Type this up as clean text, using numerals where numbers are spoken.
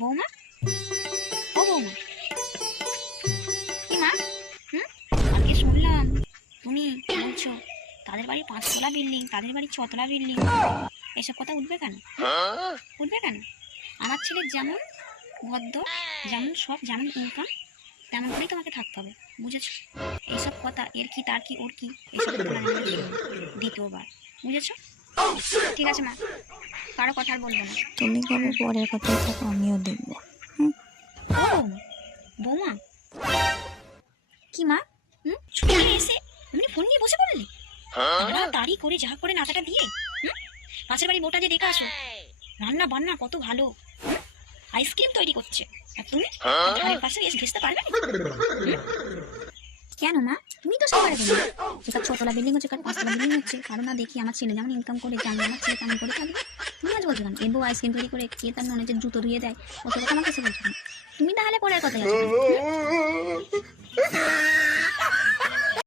বৌমা, ও বৌমা, কি মা? আজকে শুনলাম তুমি বলছো তাদের বাড়ি 5 তলা বিল্ডিং, তাদের বাড়ি 6 তলা বিল্ডিং। এসব কথা উঠবে কেন? উঠবে কেন? আমার ছেলের যেমন ভদ্র, যেমন সব, যেমন ইনকাম, তেমন করেই তোমাকে থাকতে হবে, বুঝেছো? এইসব কথা এর কি তার কি ওর কি, এইসব কথা না বলে দ্বিতীয়বার, বুঝেছো? ঠিক আছে মা, কারো কথা আর বলবো না। তুমি কবে পরের কথাই থাকো, আমিও দেখবো। ও বৌমা, কি মা? ছুটি এসে এমনি ফোন নিয়ে বসে পড়লি? তাড়াতাড়ি করে যা করে নাতাটা দিয়ে পাশের বাড়ি বউটা যে দেখে আসো, রান্না বান্না কত ভালো, আইসক্রিম তৈরি করছে, আর তুমি ঘরের পাশে এসে ঘেসতে পারবে না? কেন মা, তুমি তো সবাই বলো যেটা 6 তলা বিল্ডিং হচ্ছে, কার 5 তলা বিল্ডিং হচ্ছে, কারণ না দেখি আমার ছেলে যেমন ইনকাম করে, জানলে আমার ছেলে কেমন করে থাকবে। তুমি আজ বলছো কেন এর বউ আইসক্রিম তৈরি করে খেয়ে তার ননে যে জুতো ধুয়ে দেয়, কত কথা আমার কাছে বলছো কেন? তুমি তাহলে পরের কথাই আছে।